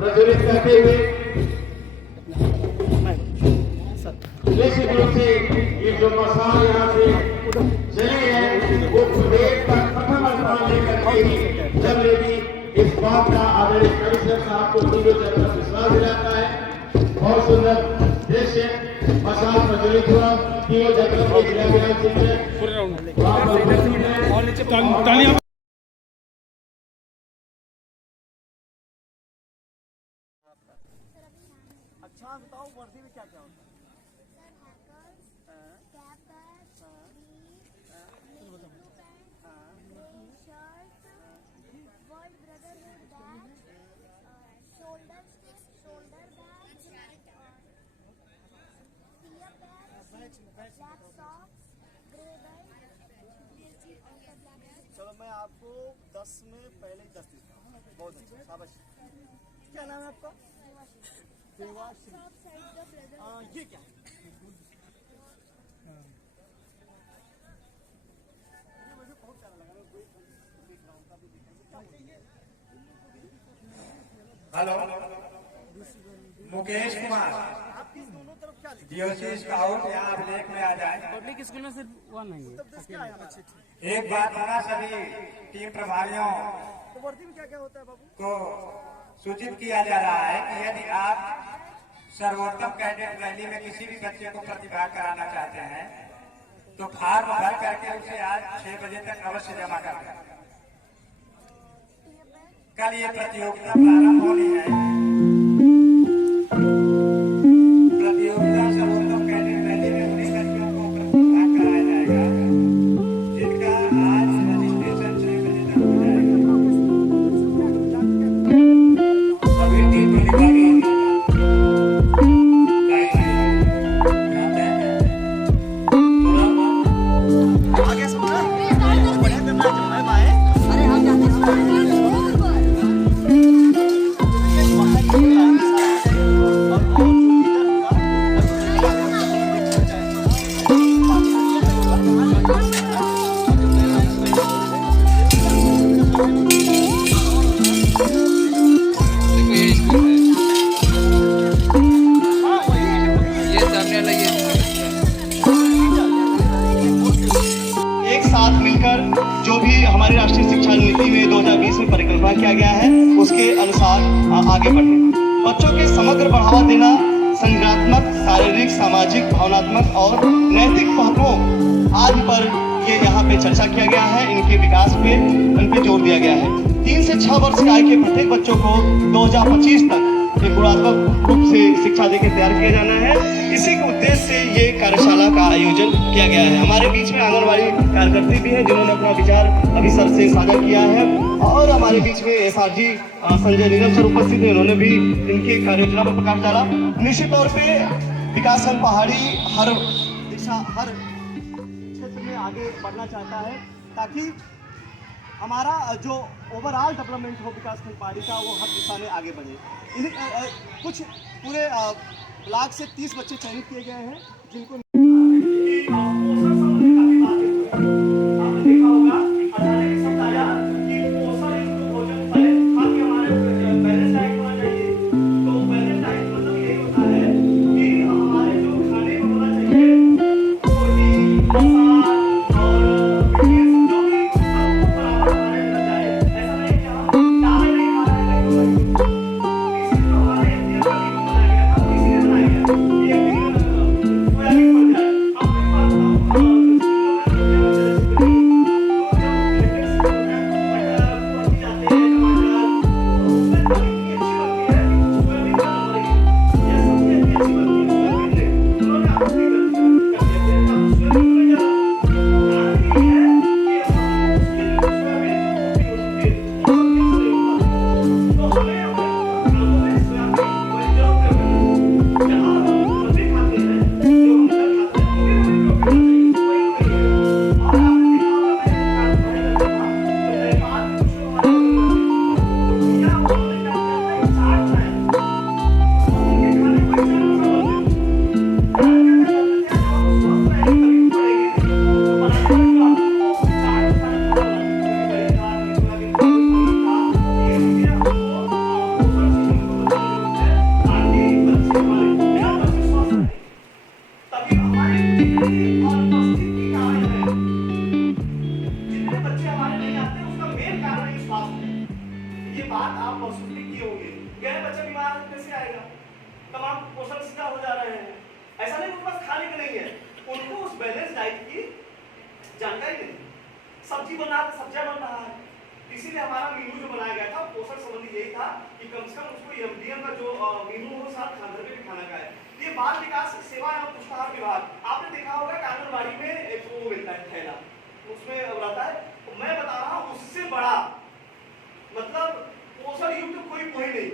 प्रज्वलित करते हुए निश्चित रूप से ये जो मसाल यहाँ से चले हैं वो प्रदेश का प्रथम स्थान लेकर के जब लेगी इस बात का आदरणीय कमिश्नर साहब को तीनों जगह विश्वास दिलाता है। बहुत सुंदर दृश्य मसाल प्रज्वलित हुआ तीनों जगह के जिला विधान अच्छा बताओ वर्दी में क्या क्या होता है? चलो मैं आपको 10 में पहले ही 10 देता हूँ। बहुत अच्छा, शाबाश। क्या नाम है आपका? ये क्या हेलो, मुकेश कुमार आप किस दोनों तरफ क्या लिखते डीओसी स्काउट यहाँ ब्लैक में आ जाए। पब्लिक स्कूल में सिर्फ वन है। क्या है हमारा? एक बात होना सभी टीम प्रभारियों तो वर्दी में क्या क्या होता है बाबू? को सूचित किया जा रहा है कि यदि आप सर्वोत्तम कैडेट रैली में किसी भी बच्चे को प्रतिभाग कराना चाहते हैं तो फॉर्म भर करके उसे आज 6 बजे तक अवश्य जमा कर दें। कल ये प्रतियोगिता प्रारंभ होनी है। प्रतियोगिता सर्वोत्तम कैडेट रैली में उन्हीं बच्चों को प्रतिभाग कराया जाएगा जिनका आज रजिस्ट्रेशन 6 बजे तक हो जाएगा। सभी टीम प्रतिभागी जो भी हमारी राष्ट्रीय शिक्षा नीति में 2020 में परिकल्पना किया गया है उसके अनुसार आगे बढ़े। बच्चों के समग्र बढ़ावा देना संज्ञानात्मक, शारीरिक, सामाजिक, भावनात्मक और नैतिक पहलुओं आदि पर ये यहाँ पे चर्चा किया गया है। इनके विकास पे इन पे जोर दिया गया है। 3 से 6 वर्ष की आयु के प्रत्येक बच्चों को 2025 तक एक गुणात्मक रूप से शिक्षा देकर तैयार किया जाना है। इसी के उद्देश्य से ये कार्यशाला का आयोजन किया गया है। हमारे बीच में आंगनबाड़ी कार्यकर्त्री भी हैं जिन्होंने अपना विचार अभी सर से साझा किया है और हमारे बीच में एसआरजी संजय नीरव सर उपस्थित हैं। उन्होंने भी इनके कार्ययोजना पर प्रकाश डाला। निश्चित तौर पे विकासखंड पहाड़ी हर हमेशा हर क्षेत्र में आगे बढ़ना चाहता है, ताकि हमारा जो ओवरऑल डेवलपमेंट हो विकासखंड पारी का, वो हर दिशा में आगे बढ़े। कुछ पूरे ब्लॉक से 30 बच्चे चयनित किए गए हैं, जिनको तमाम पोषण सीधा हो जा रहे हैं। ऐसा नहीं उनके पास खाने के नहीं है, उनको उस बैलेंस डाइट की जानकारी नहीं। सब्जी सब्जियां बन रहा है, इसीलिए हमारा मेनू जो बनाया गया था पोषण संबंधी यही था कि कम से कम उसको एमडीएम का जो मेनू हो साथ खाने में भी खाना का है। ये बाल विकास सेवा एवं पुष्टाहार विभाग, आपने देखा होगा कि आंगनबाड़ी में एक वो मिलता है थैला, उसमें रहता है। तो मैं बता रहा हूँ उससे बड़ा मतलब पोषण युक्त कोई नहीं,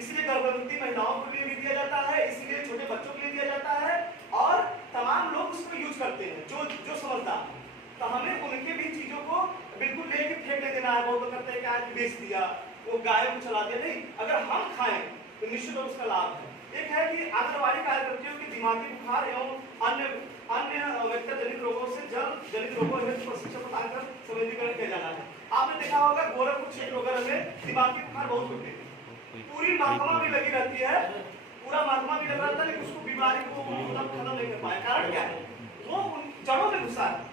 इसलिए गर्भवती महिलाओं के लिए भी दिया जाता है, इसलिए छोटे बच्चों के लिए दिया जाता है और तमाम लोग उसको यूज करते हैं जो समझदार है। तो हमें उनके भी चीजों को बिल्कुल लेके फेंक नहीं देना है। वो तो करते हैं कि आज बेच दिया, वो गाय को चला दिया, नहीं। अगर हम खाएं तो निश्चित रूप उसका लाभ है। एक है कि आंगनबाड़ी कार्यकर्तियों के दिमागी बुखार एवं अन्य वेक्टर जनित रोगों से जल जनित रोगों हेतु प्रशिक्षण प्रदान कर संबंधीकरण किया जाना है। आपने देखा होगा गोरखपुर क्षेत्र वगैरह में दिमागी बुखार बहुत होते हैं, पूरी महकमा भी लगी रहती है, पूरा महकमा भी लगा रहता है, लेकिन उसको बीमारी को मतलब खत्म नहीं कर पाए। कारण क्या है? वो जड़ों में घुसा है।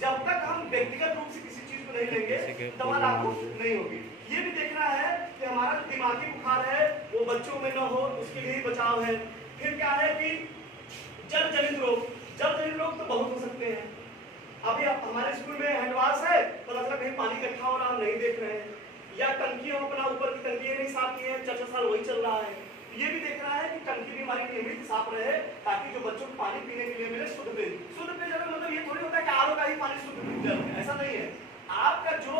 जब तक हम व्यक्तिगत रूप से किसी चीज को नहीं लेंगे दवा लागू नहीं होगी। ये भी देखना है कि हमारा जो दिमागी बुखार है वो बच्चों में न हो, उसके लिए बचाव है। फिर क्या है कि जल जनित रोग तो बहुत हो सकते हैं। अभी हमारे स्कूल में हैंडवाश है, पता चला कहीं पानी इकट्ठा हो रहा हम नहीं देख रहे हैं, या टंकी हम अपना ऊपर की टंकी नहीं साफ की है, 4 साल वही चल रहा है। ये भी देखना है कि टंकी भी हमारी नियमित साफ रहे, ताकि जो बच्चों को पानी पीने के लिए मिले शुद्ध पेयजल। मतलब ये थोड़ी होता है कि आरओ का ही पानी शुद्ध पेयजल है, ऐसा नहीं है। आपका जो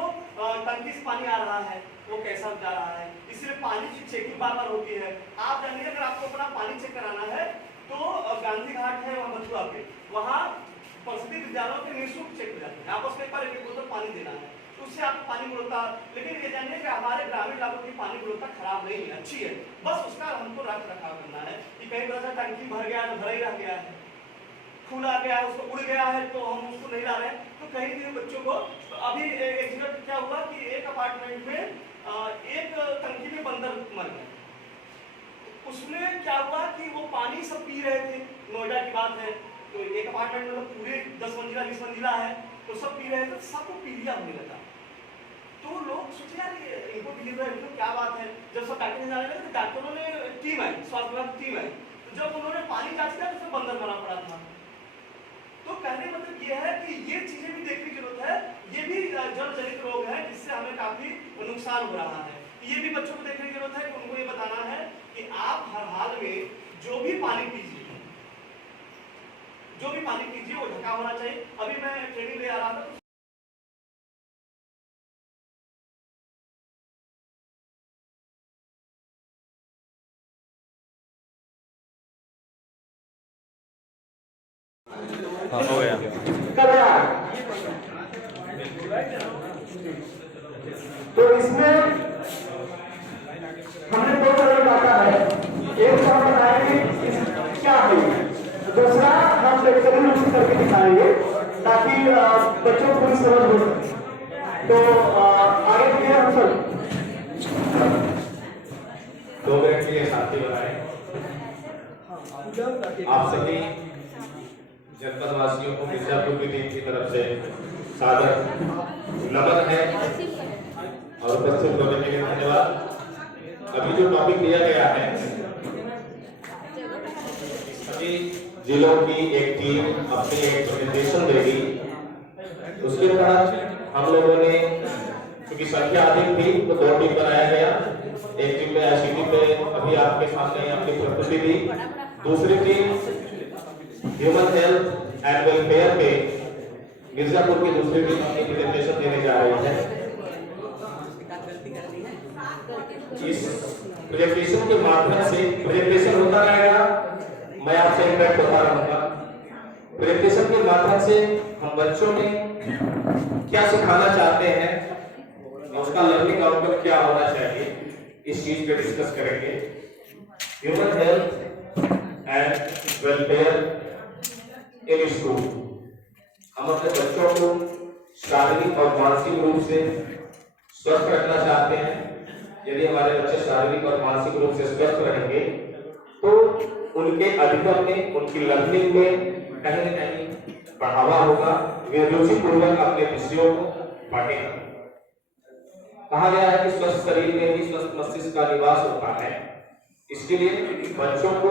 टंकी से पानी आ रहा है वो कैसा जा रहा है, इसलिए पानी की चेकिंग बार होती है। आप जानिए, अगर आपको अपना पानी चेक कराना है तो गांधी घाट है वहाँ मथुरा पे, वहाँ परिषदीय विद्यालयों के निःशुल्क चेक हो जाते हैं। आपस में एक बोतल पानी देना है, उससे आपको पानी गुणवत्ता। लेकिन ये जानिए कि हमारे ग्रामीण इलाकों की पानी गुणवत्ता खराब नहीं है, अच्छी है। बस उसका हमको रख रखाव करना है कि कहीं पर टंकी भर गया तो भरा ही रह गया है, खुला गया है, उसको उड़ गया है तो हम उसको नहीं ला रहे हैं। तो कहीं भी बच्चों को अभी एक जगह क्या हुआ कि एक अपार्टमेंट में एक टंकी में बंदर मर गया। उसमें क्या हुआ कि वो पानी सब पी रहे थे, नोएडा की बात है, तो एक अपार्टमेंट में पूरे 10 मंजिला 20 मंजिला है, तो सब पी रहे थे, सबको पीलिया होने लगा। तो लोग सोचे यार इनको पीलिया है, तो क्या बात है। जब सब डॉक्टर जाने लगे तो डॉक्टरों ने टीम आई, स्वास्थ्य विभाग की टीम आई, तो जब उन्होंने पानी जांच किया तो उसमें बंदर मरा पड़ा था। तो कहने मतलब ये है कि ये चीजें भी देखने की जरूरत है। ये भी जल जनित रोग है जिससे हमें काफी नुकसान हो रहा है। ये भी बच्चों को देखने की जरूरत है कि उनको ये बताना है कि आप हर हाल में जो भी पानी पीजिए वो ढका होना चाहिए। अभी मैं ट्रेनिंग ले आ रहा था, हो गया। कल्याण। तो इसमें हमने दो तरह बांटा है, एक तो हम बताएंगे क्या है, दूसरा हम प्रैक्टिकली रूप से करके दिखाएंगे ताकि बच्चों को पूरी समझ हो सके। तो आगे के लिए हम सब 2 मिनट के लिए शांति बनाएं। आप सभी जनपद वासियों को मिर्जापुर की टीम की तरफ से सादर नमन है और उपस्थित होने के लिए धन्यवाद। अभी जो टॉपिक दिया गया है, सभी जिलों की एक टीम अपनी एक प्रेजेंटेशन देगी। उसके तहत हम लोगों ने, क्योंकि संख्या अधिक थी, तो 2 टीम बनाया गया। एक टीम ने ICT पे अभी आपके सामने अपनी प्रस्तुति दी, दूसरी team human health and welfare पे मिर्जापुर की दूसरी टीम अपनी प्रेजेंटेशन देने जा रही है। इस प्रेजेंटेशन के माध्यम से प्रेजेंटेशन होता रहेगा, मैं आपसे इंटरेक्ट होता रहूंगा। प्रेजेंटेशन के माध्यम से हम बच्चों में क्या सिखाना चाहते हैं, उसका लर्निंग आउटकम क्या होना चाहिए, इस चीज पे डिस्कस करेंगे। Human health and welfare in school. हम अपने बच्चों को शारीरिक और मानसिक रूप से स्वस्थ रखना चाहते हैं। यदि हमारे बच्चे शारीरिक और मानसिक रूप से स्वस्थ रहेंगे तो उनके अध्ययन में, उनकी लर्निंग में कहीं न कहीं बढ़ावा होगा, वे रुचिपूर्वक अपने विषयों को पढ़ेंगे। कहा गया है कि स्वस्थ शरीर में ही स्वस्थ मस्तिष्क का निवास होता है। इसके लिए बच्चों को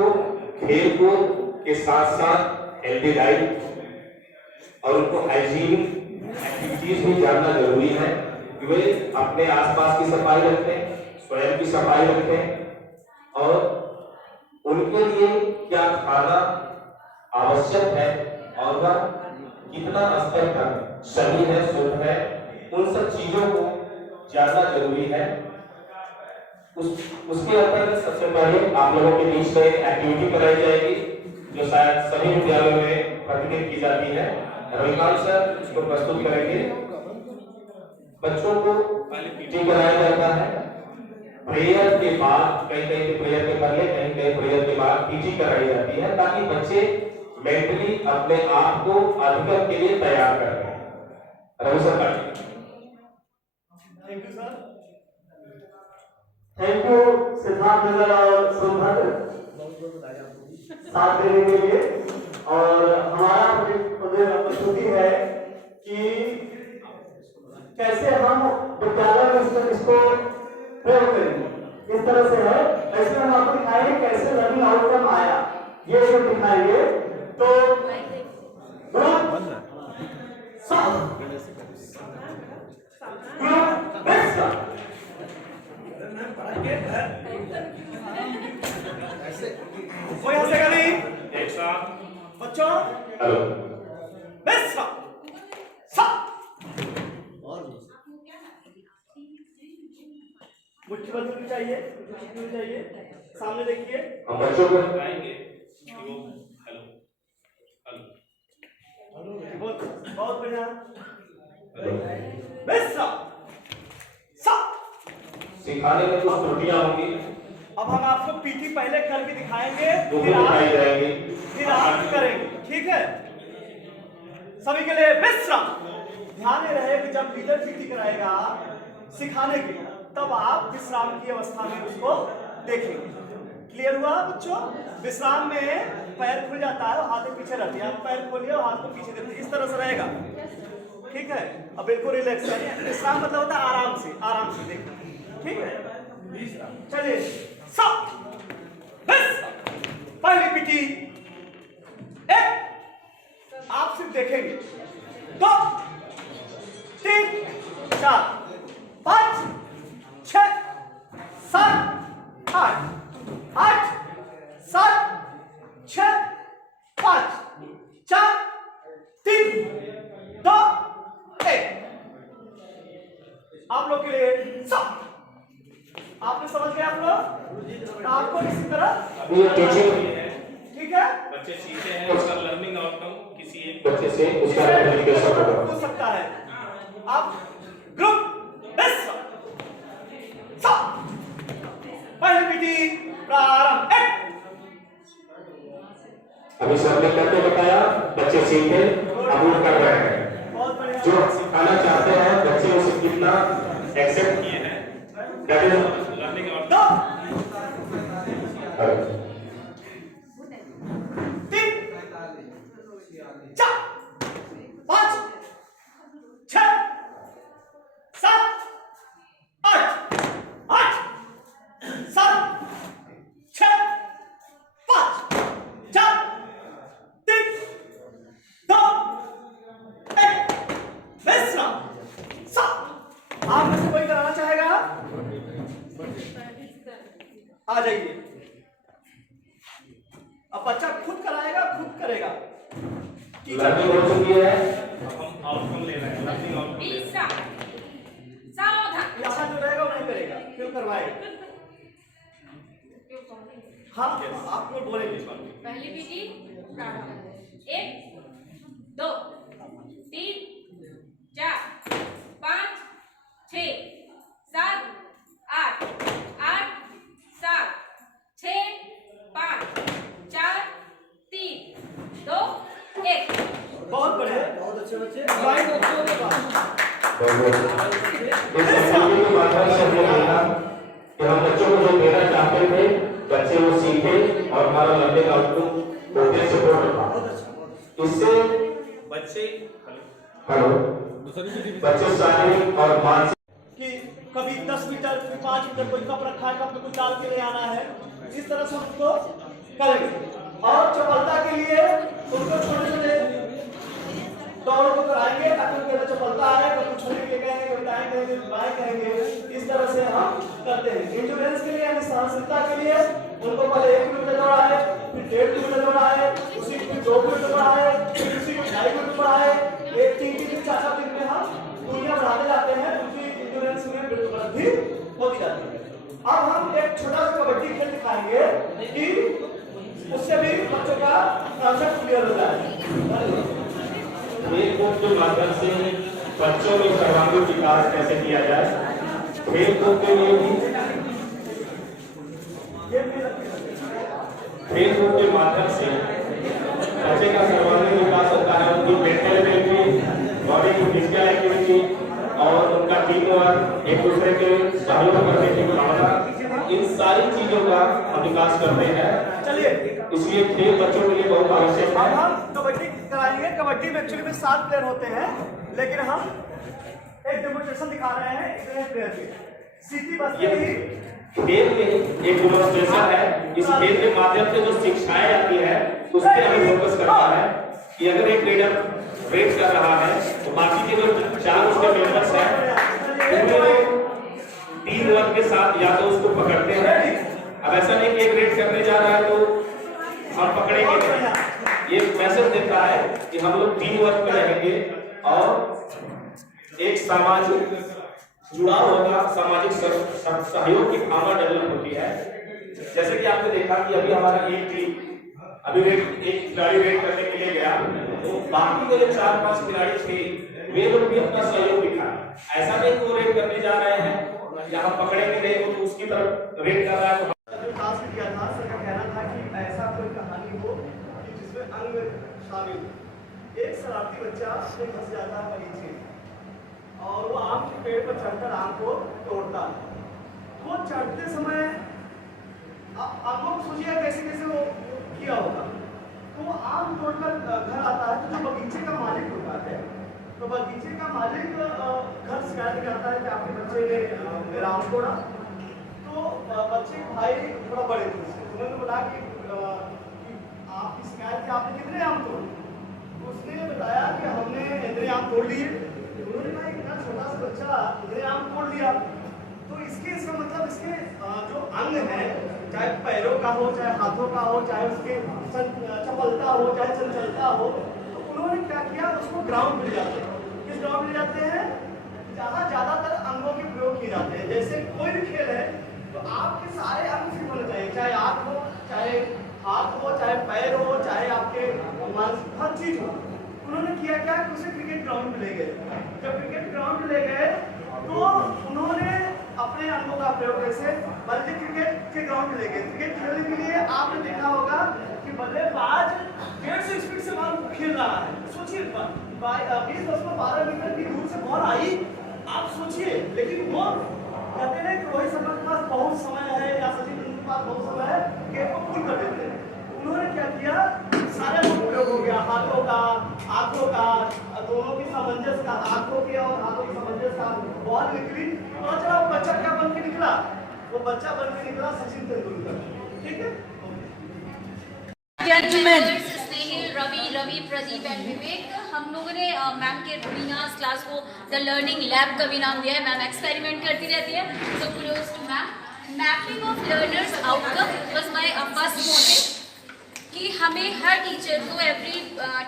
खेल कूद के साथ साथ हेल्दी डाइट और उनको हाइजीन एक्टिविटीज भी जानना जरूरी है कि वे अपने आसपास की सफाई रखें, स्वयं की सफाई रखें और उनके लिए क्या खाना आवश्यक है और वह कितना स्तर तक सही है, शुद्ध है, उन सब चीजों को जानना जरूरी है। उसके अंतर्गत सबसे पहले आप लोगों के बीच में एक्टिविटी कराई जाएगी जो शायद सभी विद्यालयों में प्रतिदिन की जाती है। रविकांत सर इसको प्रस्तुत करेंगे। बच्चों को पीटी कराया जाता है। प्रेयर के बाद, कहीं के प्रेयर के पहले, कहीं प्रेयर के बाद पीटी कराई जाती है ताकि बच्चे मेंटली अपने आप को अध्ययन के लिए तैयार कर रहे। Ravi sir, thank you sir. Thank you Siddharth Nagar और सोनभद्र साथ देने के लिए। और हमारा प्रस्तुति है कि कैसे हम विद्यालय में इसको प्रयोग करेंगे। इस तरह से है, ऐसे हम आपको दिखाएंगे कैसे लर्निंग आउटकम आया, ये सब दिखाएंगे। तो कोई हंसेगा नहीं। एक साथ बच्चों, हेलो, मुट्ठी बंद चाहिए, सामने देखिए। हम बच्चों को बताएंगे कि वो हेलो बहुत बढ़िया। सिखाने में कुछ त्रुटियां होंगी, अब हम आपको पीटी पहले करके दिखाएंगे, फिर आप करेंगे, ठीक है? सभी के लिए विश्राम। ध्यान रहे कि जब लीडर पीटी कराएगा सिखाने के लिए, तब आप विश्राम की अवस्था में उसको देखेंगे। क्लियर हुआ बच्चों? विश्राम में पैर खुल जाता है, हाथ पीछे रहती है। आप पैर खोलिए और हाथ को पीछे देते, इस तरह से रहेगा, ठीक है? अब बिल्कुल रिलैक्स है। विश्राम मतलब होता है आराम से देखना, ठीक है? चलिए सब पहली पीटी एक, आप सिर्फ देखेंगे। 2 3 4 5 6 7 8 8 7 6 5 4 3 2 1। आप लोग के लिए सब आपने समझ गए? आप लोग आपको इसी तरह ठीक है? बच्चे सीखे हैं, उसका लर्निंग आउटकम किसी एक से उसका रेप्लिकेशन होगा। हो सकता है। अब ग्रुप पहली पीटी प्रारंभ। अभी सर ने करके बताया, बच्चे सीखे, अब वो कर रहे हैं। जो सिखाना चाहते हैं बच्चे उसे कितना एक्सेप्ट किए हैं, दैट इज लर्निंग आउटकम। 3 4 5 6 7 8 8 7 6 5 4 3 2 1 विश्राम। आप में से कोई कराना चाहेगा? आ जाइए। अब बच्चा खुद कराएगा, खुद करेगा। लर्निंग हो चुकी है, हम आउटकम ले रहे हैं। लर्निंग आउटकम सावधान। यहाँ जो रहेगा वो नहीं करेगा, क्यों करवाएगा? हाँ, आप लोग बोलेंगे। पहली पीटी प्रारंभ। 1 2 3 4 5 6 7 8 8 7 6 5 4 3 2 1। बहुत बढ़िया, बहुत अच्छे बच्चे। लाइन बच्चों के पास इस एक्टिविटी के माध्यम से हमने देखा कि हम बच्चों को जो देना चाहते थे बच्चे वो सीखे और हमारा लर्निंग आउटकम होने से हो रहा। इससे बच्चे बच्चे शारीरिक और मानसिक कि कभी 10 मीटर 5 मीटर कोई कप रखा है, कप में कुछ डाल के ले आना है, इस तरह से उनको करेंगे। और चपलता के लिए उनको छोटे छोटे दौड़ को कराएंगे ताकि उनके अंदर चपलता आए। कभी छोटे के कहेंगे, कभी दाएं कहेंगे, बाएं कहेंगे, इस तरह से हम करते हैं। इंड्योरेंस के लिए यानी सहनशीलता के लिए उनको पहले 1 किलोमीटर दौड़ाए, फिर 1.5 किलोमीटर दौड़ाए, उसी को 2 किलोमीटर दौड़ाए, फिर उसी को 2.5 किलोमीटर दौड़ाए। ये 3 4 दिन में हम दूरियां बढ़ाते जाते हैं, उनकी इंड्योरेंस में वृद्धि होती जाती है। अब हम एक छोटा सा कबड्डी खेल दिखाएंगे कि उससे भी बच्चों का कॉन्सेप्ट क्लियर हो जाए। खेल कूद के माध्यम से बच्चों में सर्वांगीण विकास कैसे किया जाए, खेल कूद के लिए भी खेल कूद के माध्यम से बच्चे का सर्वांगीण विकास होता है। उनकी मेंटल एबिलिटी, बॉडी की फिजिकल एक्टिविटी और उनका टीम वर्क, एक दूसरे के सहयोग करने की भावना, इन सारी चीजों का हम विकास करते हैं। चलिए, इसलिए खेल बच्चों के लिए बहुत आवश्यक अब है। हम कबड्डी कराएंगे। कबड्डी में एक्चुअली में 7 प्लेयर होते हैं, लेकिन हम एक डेमोन्स्ट्रेशन दिखा रहे हैं इतने प्लेयर के। सीटी बस ये ही खेल में एक डेमोन्स्ट्रेशन है। इस खेल के माध्यम से जो शिक्षाएं आती है उस पर हमें फोकस करना है कि अगर एक लीडर रेस कर रहा है तो बाकी के जो 4 उसके मेंबर्स हैं टीम वर्क के साथ या तो उसको पकड़ते हैं। अब ऐसा नहीं कि एक रेड करने जा रहा है तो हम पकड़ेंगे नहीं। ये मैसेज देता है कि हम लोग टीम वर्क में रहेंगे और एक सामाजिक जुड़ाव होगा, सामाजिक सहयोग की भावना डेवलप होती है। जैसे कि आपने देखा कि अभी हमारा एक टीम अभी एक खिलाड़ी रेड करने के लिए गया तो बाकी के जो 4-5 खिलाड़ी थे वे लोग भी अपना सहयोग दिखाया। ऐसा नहीं कि वो रेड करने जा रहे हैं या हम पकड़ेंगे नहीं तो उसकी तरफ रेड कर रहा है। जो टास्क दिया था, सर का कहना था कि ऐसा कोई कहानी हो कि जिसमें अंग शामिल हो। एक शरारती बच्चा से फंस जाता है नीचे और वो आम के पेड़ पर चढ़कर आम को तोड़ता है। वो चढ़ते समय आप लोग सोचिए कैसे कैसे वो किया होगा। तो वो आम तोड़कर घर आता है तो जो बगीचे का मालिक होता है तो बगीचे का मालिक घर शिकायत करता है कि आपके बच्चे ने मेरा आम तोड़ा। तो बच्चे के भाई थोड़ा बड़े थे, उन्होंने बोला कि आपकी शिकायत कि आपने कितने आम तोड़े। तो उसने बताया कि हमने इतने आम तोड़ लिए। उन्होंने कहा इतना छोटा सा बच्चा इतने आम तोड़ लिया तो इसका मतलब इसके जो अंग है, चाहे पैरों का हो, चाहे हाथों का हो, चाहे उसके चपलता हो, चाहे चंचलता हो, तो उन्होंने क्या किया उसको ग्राउंड पे ले जाते हैं। किस ग्राउंड ले जाते हैं जहाँ ज्यादातर अंगों के प्रयोग किए जाते हैं। जैसे कोई भी खेल है तो आपके सारे अंग फिट होने चाहिए, चाहे आँख हो, चाहे हाथ हो, चाहे पैर हो, चाहे आपके हर चीज हो। उन्होंने किया क्या कि उसे क्रिकेट ग्राउंड में ले गए। जब क्रिकेट ग्राउंड में ले गए तो उन्होंने अपने अंगों का प्रयोग कैसे, बल्कि क्रिकेट के ग्राउंड में ले गए। क्रिकेट खेलने के लिए आपने देखा होगा कि बल्लेबाज 150 स्पीड से बॉल खेल रहा है। सोचिए 20-12 मीटर की दूर से बॉल आई, आप सोचिए, लेकिन वो कहते हैं कि रोहित शर्मा के पास बहुत समय है या सचिन तेंदुलकर के पास बहुत समय है, गेम को पुल कर देते हैं। उन्होंने क्या किया, सारे प्रयोग हो गया, हाथों का, आंखों का, दोनों की सामंजस्य का, आंखों के और हाथों की सामंजस्य का, बॉल निकली और चला वो बच्चा क्या बन के निकला, वो बच्चा बन के निकला सचिन तेंदुलकर। ठीक है, स्नेहिल, रवि, प्रदीप एंड विवेक, हम लोगों ने मैम के रूबीना's क्लास को द लर्निंग लैब का भी नाम दिया है। मैम एक्सपेरिमेंट करती रहती है, so kudos to ma'am. Mapping of learners outcome was my first motive कि हमें हर टीचर को, every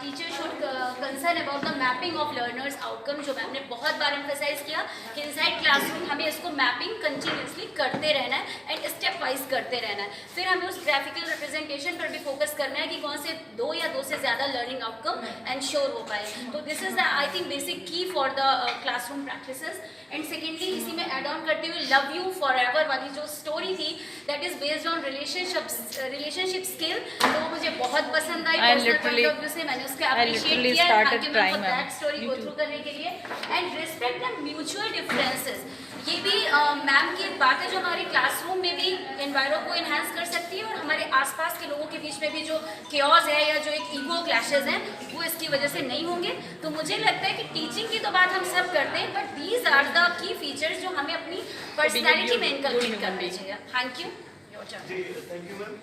teacher should concern about the mapping of learners outcome, जो मैम ने बहुत बार एम्फेसाइज किया कि इनसाइड क्लासरूम हमें इसको मैपिंग कंटिन्यूसली करते रहना है एंड स्टेप वाइज करते रहना है। फिर हमें उस ग्राफिकल रिप्रेजेंटेशन पर भी फोकस करना है कि कौन से 2 या 2 से ज़्यादा लर्निंग आउटकम एंश्योर हो पाए। तो this is the I think basic key for the classroom practices. And secondly इसी में एड ऑन करते हुए लव यू फॉर एवर वाली जो स्टोरी थी that is based on relationship skill, तो मुझे बहुत पसंद आई। पर्सनल पॉइंट ऑफ व्यू से मैंने उसका अप्रिशिएट किया, thank you ma'am for that story go through करने के लिए। And respect the mutual differences, ये भी मैम की एक बात है जो हमारे क्लासरूम में भी एनवायरमेंट को इन्हांस कर सकती है और हमारे आसपास के लोगों के बीच में भी जो केओस है या जो एक ईगो क्लैशेस हैं वो इसकी वजह से नहीं होंगे। तो मुझे लगता है कि टीचिंग की तो बात हम सब करते हैं, but these are the key features जो हमें अपनी पर्सनैलिटी में इनकलकेट करने चाहिए। Thank you. जी thank you ma'am.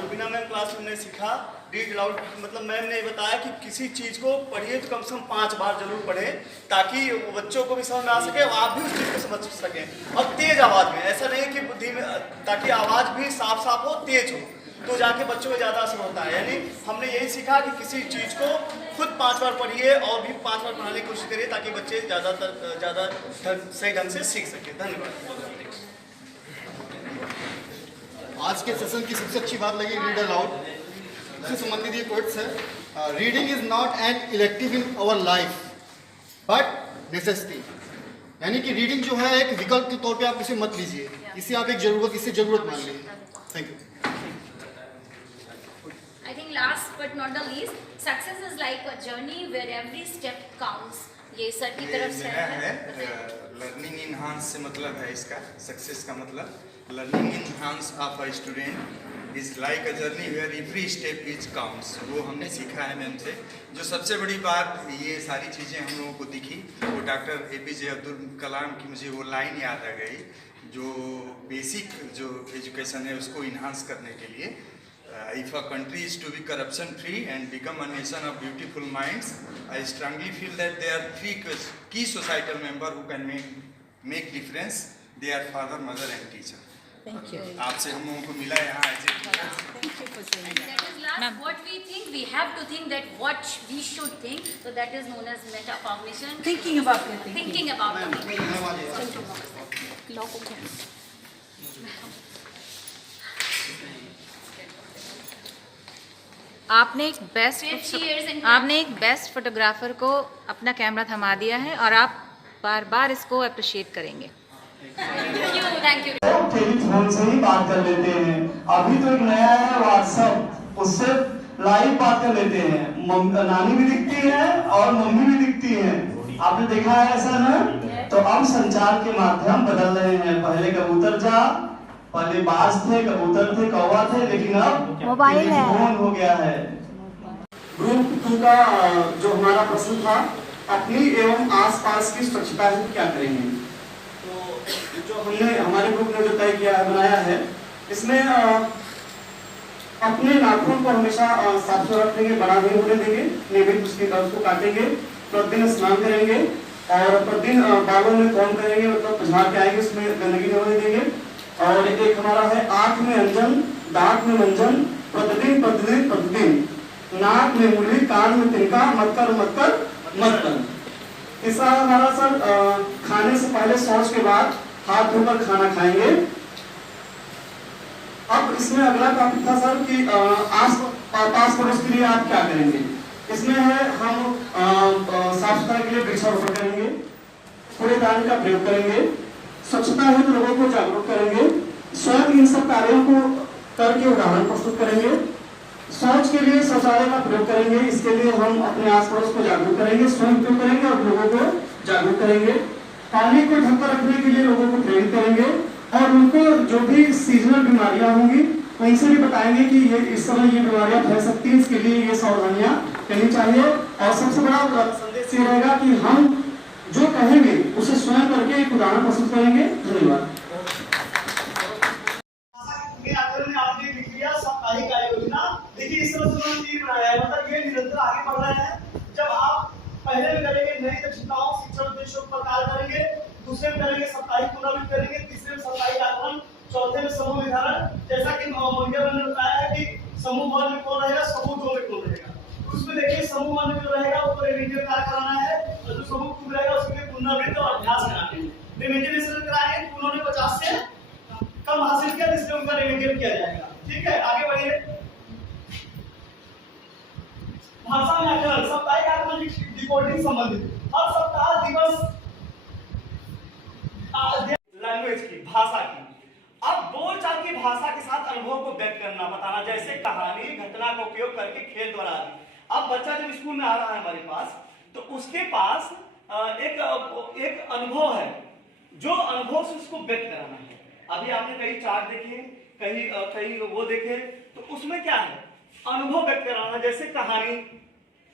Rubina ma'am class हमने सीखा रीड अलाउड, मतलब मैम ने बताया कि किसी चीज़ को पढ़िए तो कम से कम 5 बार जरूर पढ़ें ताकि बच्चों को भी समझ में आ सके और आप भी उस चीज़ को समझ सकें, और तेज़ आवाज़ में, ऐसा नहीं कि बुद्धि में, ताकि आवाज़ भी साफ साफ हो, तेज हो, तो जाके बच्चों में ज़्यादा असर होता है। यानी हमने यही सीखा कि किसी चीज़ को खुद 5 बार पढ़िए और भी 5 बार पढ़ाने की कोशिश करिए ताकि बच्चे ज़्यादा सही ढंग से सीख सकें। धन्यवाद। आज के सेशन की सबसे अच्छी बात लगी रीड अलाउड, उससे संबंधित ये कोट्स है, reading is not an elective in our life but necessity, यानी कि रीडिंग जो है एक विकल्प के तौर पे आप इसे मत लीजिए, इसे आप एक इसे जरूरत मान लीजिए। Thank you. I think last but not the least, success is like a journey where every step counts. ये सर की तरफ से है। लर्निंग इनहांस से मतलब है इसका, सक्सेस का मतलब learning enhance of a student is like a journey where every step is counts. वो हमने सीखा है मैम से। जो सबसे बड़ी बात ये सारी चीज़ें हम लोगों को दिखी, वो डॉक्टर APJ अब्दुल कलाम की मुझे वो लाइन याद आ गई, जो बेसिक जो एजुकेशन है उसको इन्हांस करने के लिए, if a country is to be corruption free and become a nation of beautiful minds, I strongly feel that there are 3 key societal members who can make difference. They are father, mother and teacher. Thank you. आपसे हम लोगों को मिला यहाँ ऐसे। Thank you for saying that. That is last. What we think, we have to think that what we should think. So that is known as metacognition. Thinking about your thinking. Thinking about the thinking. Law of hands. आपने एक best photographer को अपना camera थमा दिया है और आप बार बार इसको अप्रिशिएट करेंगे। Thank you. टेलीफोन से ही बात कर लेते हैं, अभी तो एक नया है व्हाट्सएप, उससे लाइव बात कर लेते हैं। नानी भी दिखती है और मम्मी भी दिखती है, आपने देखा है ऐसा ना? तो अब संचार के माध्यम बदल रहे हैं। पहले कबूतर जा, पहले बाज थे, कबूतर थे, कौवा थे, लेकिन अब मोबाइल फोन हो गया है। ग्रुप 2 का जो हमारा प्रश्न था, अपनी एवं आसपास की स्वच्छता हेतु क्या करेंगे? तो जो हमने हमारे ग्रुप ने जो तय किया है, बनाया है, इसमें अपने नाखून को हमेशा साफ सुथरा रखेंगे, बड़ा नहीं होने देंगे, नियमित उसके नख को काटेंगे, प्रतिदिन स्नान करेंगे और प्रतिदिन बालों में कॉम्ब करेंगे, मतलब झाड़ के आएंगे, उसमें गंदगी नहीं होने देंगे। और एक हमारा है आंख में अंजन, दांत में मंजन, प्रतिदिन प्रतिदिन प्रतिदिन, नाक में मुरली, कान में तिनका, मत कर। तीसरा हमारा सर खाने से पहले शौच के बाद हाथ धोकर खाना खाएंगे। अब इसमें अगला टॉपिक था सर कि आस पड़ोस के लिए आप क्या करेंगे? इसमें है हम साफ सुथरा के लिए वृक्षारोपण करेंगे, कूड़ेदान का प्रयोग करेंगे, स्वच्छता हेतु लोगों को जागरूक करेंगे, स्वयं इन सब कार्यों को करके उदाहरण प्रस्तुत करेंगे, शौच के लिए शौचालय का प्रयोग करेंगे। इसके लिए हम अपने आस पड़ोस को जागरूक करेंगे, स्वयं प्रयोग करेंगे और लोगों को जागरूक करेंगे। पानी को ढककर रखने के लिए लोगों को प्रेरित करेंगे और उनको जो भी सीजनल बीमारियां होंगी वहीं से भी बताएंगे कि ये इस समय ये बीमारियां फैल सकती हैं, इसके लिए ये सावधानियां करनी चाहिए। और सबसे बड़ा संदेश ये रहेगा कि हम जो कहेंगे उसे स्वयं करके एक उदाहरण प्रस्तुत करेंगे। धन्यवाद। आपने लिख लिया साप्ताहिक कार्य योजना, लेकिन इस तरह से उन्होंने नहीं बनाया है, मतलब ये निरंतर आगे बढ़ रहे हैं। जब आप पहले में करेंगे नई दक्षताओं शिक्षण उद्देश्यों पर कार्य करेंगे, दूसरे में करेंगे साप्ताहिक पुनरावृत्ति करेंगे, तीसरे में साप्ताहिक आकलन, चौथे में समूह निर्धारण। जैसा कि मोनिका ने बताया है कि समूह 1 में कौन रहेगा, समूह 2 में कौन रहेगा। उसमें देखिए समूह 1 में जो रहेगा वो रिविजन कार्य कराना है और जो समूह 2 में रहेगा उसके लिए पुनरावृत्ति और अभ्यास कराना है। रिविजन कराएंगे, उन्होंने 50 से कम हासिल किया, इसलिए उनका रिविजन किया जाएगा। ठीक है, आगे बढ़िए। भाषा में आकलन, साप्ताहिक आकलन डिकोडिंग संबंधित हर सप्ताह दिवस लैंग्वेज की भाषा की। अब बोलचाल की भाषा के साथ अनुभव को व्यक्त करना, बताना, जैसे कहानी घटना का उपयोग करके खेल द्वारा। अब बच्चा जब स्कूल में आ रहा है हमारे पास, तो उसके पास एक अनुभव है, जो अनुभव से उसको व्यक्त कराना है। अभी आपने कई चार्ट देखे, कहीं वो देखे, तो उसमें क्या है, अनुभव व्यक्त कराना। जैसे कहानी,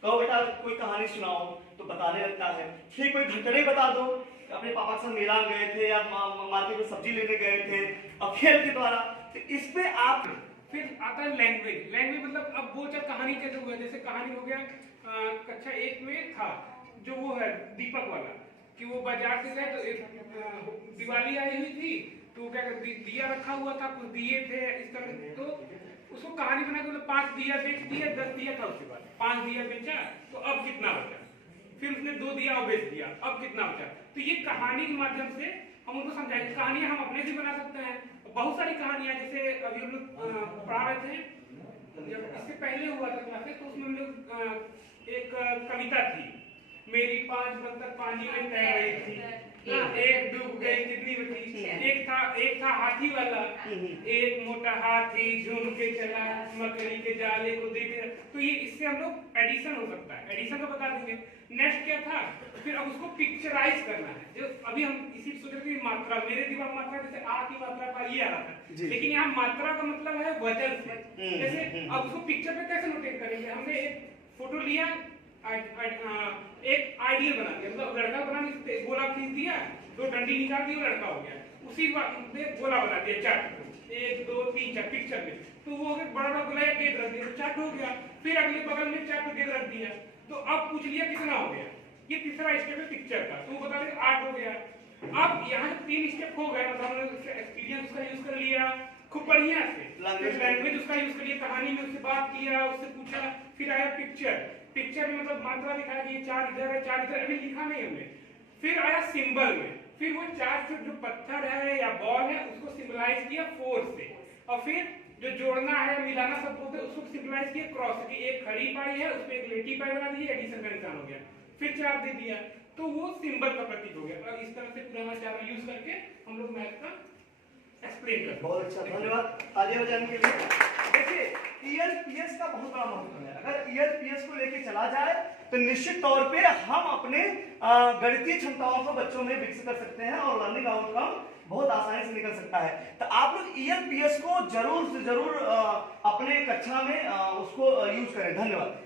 कहो बेटा कोई कहानी सुनाओ, तो बताने लगता है। फिर कोई घटना बता दो, अपने पापा के साथ मेला गए थे या मार्केट में सब्जी लेने गए थे, और खेल के द्वारा। तो इस पे आप फिर आता है लैंग्वेज। लैंग्वेज मतलब अब वो जब कहानी कैसे हुआ, जैसे कहानी हो गया कक्षा 1 में था जो वो है दीपक वाला, कि वो बाजार से गए तो एक दिवाली आई हुई थी, तो क्या दिया रखा हुआ था, कुछ दिए थे इस तरह, तो उसको कहानी बना के 5 दिया बेच दिया, 10 दिया था, उसके बाद 5 दिया बेचा, तो अब कितना बचा, फिर उसने 2 दिया और बेच दिया, अब कितना बचा। तो ये कहानी के माध्यम से हम उनको समझाएंगे। कहानियां हम अपने भी बना सकते हैं, बहुत सारी कहानियां, जैसे अभी हम लोग पढ़ा रहे थे, जब इससे पहले हुआ था क्लासेस, तो उसमें हम लोग एक कविता थी, मेरी 5 बत्तख पानी में तैर रही थी, एक डूब गई कितनी बची। एक था हाथी वाला, एक मोटा हाथी झूम के चला मकड़ी के जाले को देखे। तो ये इससे हम लोग एडिशन हो सकता है, एडिशन का बता देंगे। नेक्स्ट क्या था, फिर अब उसको पिक्चराइज करना है। जो अभी हम इसी सोच रहे थे मात्रा, मेरे दिमाग मात्रा जैसे आ की मात्रा का ये आ रहा था, लेकिन यहाँ मात्रा का मतलब है वजन से। जैसे अब उसको पिक्चर पे कैसे नोटेट करेंगे, हमने एक फोटो लिया, एक आइडियल बना दिया, मतलब लड़का बना नहीं, गोला खींच दिया, 2 डंडी निकाल दी, लड़का हो गया। उसी में गोला बना दिया, चार्ट 1 2 3 4 पिक्चर में, तो वो बड़ा बड़ा गोला एक गेंद रख दिया, तो चार्ट हो गया। फिर अगले बगल में चार्ट गेंद रख दिया, तो अब पूछ लिया कितना हो गया, ये तीसरा स्टेप है पिक्चर का, तो वो बता दे 8 हो गया। अब यहाँ 3 स्टेप हो गया, मतलब हमने एक्सपीरियंस का यूज कर लिया खूब बढ़िया से, लैंग्वेज उसका यूज कर लिया, कहानी में उससे बात किया, उससे पूछा, फिर आया पिक्चर में मतलब मात्रा दिखाया कि ये 4 इधर है 4 इधर, अभी लिखा नहीं हमने। फिर आया सिंबल में, फिर वो 4 से जो पत्थर है या बॉल है उसको सिंबलाइज किया 4 से, और फिर जो जोड़ना है मिलाना सब बोलते हैं उसको सिंबलाइज किया क्रॉस की, एक खड़ी पाई है उसमें एक लेटी पाई बना दी, एडिशन का निशान हो गया, फिर 4 दे दिया, तो वो सिंबल का प्रतीक हो गया। और इस तरह से पुराना चार्ट यूज करके हम लोग मैथ का एक्सप्लेन करते हैं। बहुत अच्छा, धन्यवाद आगे हो जाने के लिए। देखिए ईएलपीएस का बहुत बड़ा महत्व है। अगर ईएलपीएस को लेके चला जाए तो निश्चित तौर पे हम अपने गणितीय क्षमताओं को बच्चों में विकसित कर सकते हैं और लर्निंग आउटकम बहुत आसानी से निकल सकता है। तो आप लोग ईएलपीएस को जरूर से जरूर अपने कक्षा में उसको यूज करें। धन्यवाद।